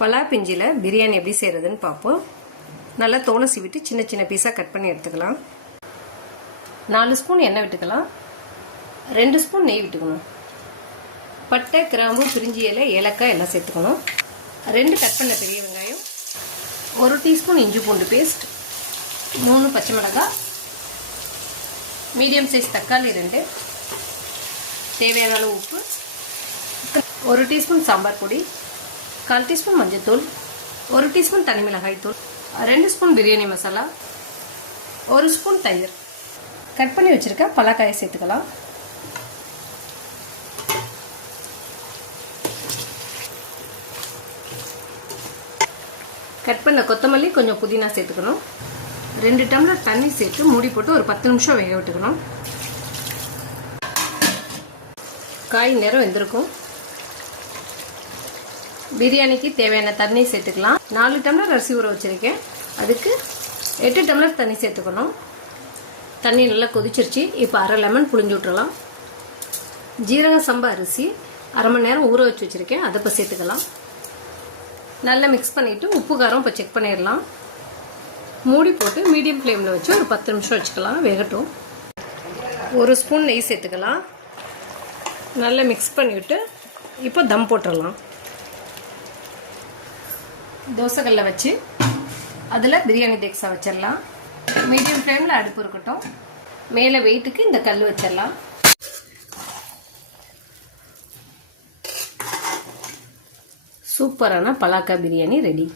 பலா பிஞ்சில பிரியாணி எப்படி செய்கிறதுன்னு பார்ப்போம். நல்லா தோலை சீவிட்டு சின்ன சின்ன பீஸாக கட் பண்ணி எடுத்துக்கலாம். 4 ஸ்பூன் எண்ணெய் விட்டுக்கலாம். 2 ஸ்பூன் நெய் விட்டுக்கணும். பட்டை, கிராம்பு, பிரிஞ்சி இலை, ஏலக்காய் எல்லாம் சேர்த்துக்கணும். 2 கட் பண்ண பெரிய வெங்காயம், 1 டீஸ்பூன் இஞ்சி பூண்டு பேஸ்ட், 3 பச்சை மிளகாய், மீடியம் சைஸ் தக்காளி 2, தேவையான அளவு உப்பு, 1 டீஸ்பூன் சாம்பார் பொடி, 1/4 டீஸ்பூன் மஞ்சள்தூள், 1 டீஸ்பூன் தனி மிளகாய் தூள், 2 ஸ்பூன் பிரியாணி மசாலா, 1 ஸ்பூன் தயிர். கட் பண்ணி வச்சிருக்க பலாக்காயை சேர்த்துக்கலாம். கட் பண்ண கொத்தமல்லி, கொஞ்சம் புதினா சேர்த்துக்கணும். 2 டம்ளர் தண்ணி சேர்த்து மூடி போட்டு ஒரு 10 நிமிஷம் வேக விட்டுக்கணும். காய் நேரம் வெந்திருக்கும். பிரியாணிக்கு தேவையான தண்ணி சேர்த்துக்கலாம். 4 டம்ளர் அரிசி ஊற வச்சிருக்கேன். அதுக்கு 8 டம்ளர் தண்ணி சேர்த்துக்கணும். தண்ணி நல்லா கொதிச்சிருச்சு. இப்போ அரை லெமன் புளிஞ்சு விட்டுறலாம். ஜீரக சம்பா அரிசி அரை மணி நேரம் ஊற வச்சு வச்சிருக்கேன். அதை இப்போ சேர்த்துக்கலாம். நல்லா மிக்ஸ் பண்ணிட்டு உப்பு காரம் இப்போ செக் பண்ணிடலாம். மூடி போட்டு மீடியம் ஃப்ளேமில் வச்சு ஒரு 10 நிமிஷம் வச்சுக்கலாம், வேகட்டும். 1 ஸ்பூன் நெய் சேர்த்துக்கலாம். நல்லா மிக்ஸ் பண்ணிவிட்டு இப்போ தம் போட்டுடலாம். தோசைக்கல்ல வச்சு அதில் பிரியாணி தேக்ஸா வச்சிடலாம். மீடியம் ஃப்ளேமில் அடுப்பு இருக்கட்டும். மேலே வெயிட்டுக்கு இந்த கல் வச்சிடலாம். சூப்பரான பலாக்கா பிரியாணி ரெடி.